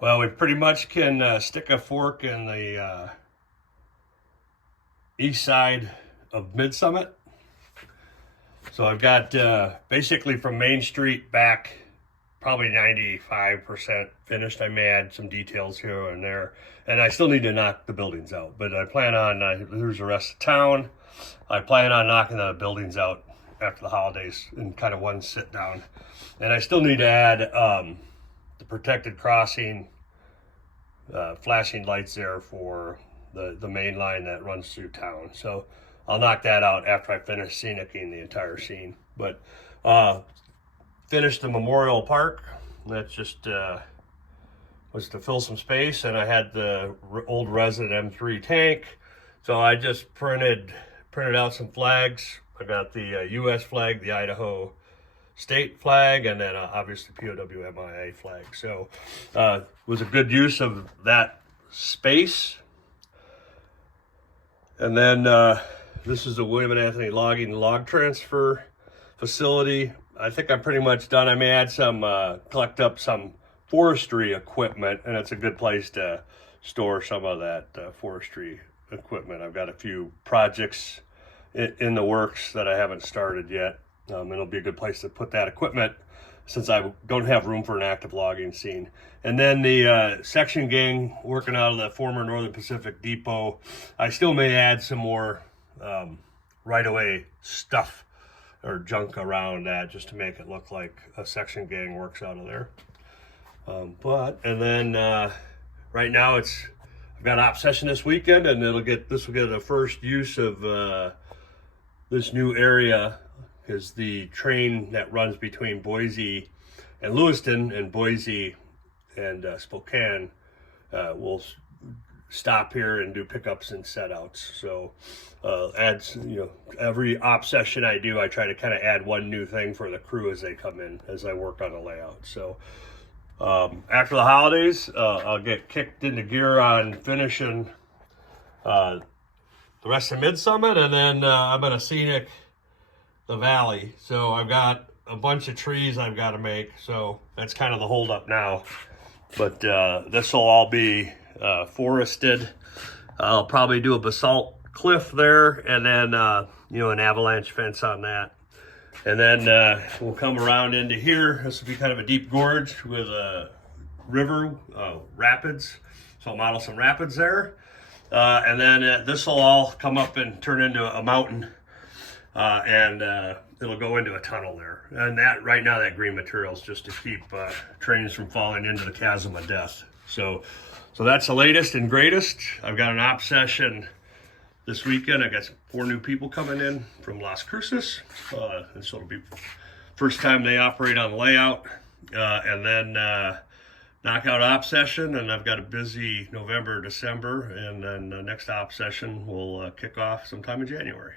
Well, we pretty much can stick a fork in the east side of Midsummit. So I've got basically from Main Street back probably 95% finished. I may add some details here and there, and I still need to knock the buildings out, but I plan on, here's the rest of town. I plan on knocking the buildings out after the holidays in kind of one sit down. And I still need to add the protected crossing, flashing lights there for the main line that runs through town. So I'll knock that out after I finish scenicking the entire scene. But finished the Memorial Park. That just was to fill some space, and I had the old resident M3 tank. So I just printed out some flags. I got the U.S. flag, the Idaho state flag, and then obviously POW/MIA flag. So it was a good use of that space. And then this is the William and Anthony logging log transfer facility. I think I'm pretty much done. I may add some, collect up some forestry equipment, and it's a good place to store some of that forestry equipment. I've got a few projects in the works that I haven't started yet. It'll be a good place to put that equipment since I don't have room for an active logging scene. And then the section gang working out of the former Northern Pacific Depot. I still may add some more right-of-way stuff or junk around that just to make it look like a section gang works out of there. And then right now I've got op session this weekend, and this will get the first use of this new area, because the train that runs between Boise and Lewiston and Boise and Spokane will stop here and do pickups and set outs. So adds, every op session I do, I try to kind of add one new thing for the crew as they come in, as I work on the layout. So after the holidays, I'll get kicked into gear on finishing the rest of Midsummit, and then I'm going to scenic the valley. So I've got a bunch of trees I've got to make, so that's kind of the holdup now. But this will all be forested. I'll probably do a basalt cliff there, and then an avalanche fence on that. And then we'll come around into here. This will be kind of a deep gorge with a river, rapids. So I'll model some rapids there. And then this will all come up and turn into a mountain, and it'll go into a tunnel there. And that right now, that green material is just to keep trains from falling into the chasm of death. So that's the latest and greatest. I've got an op session this weekend. I got 4 new people coming in from Las Cruces, and so it'll be first time they operate on the layout, and then knockout op session. And I've got a busy November, December, and then the next op session will kick off sometime in January.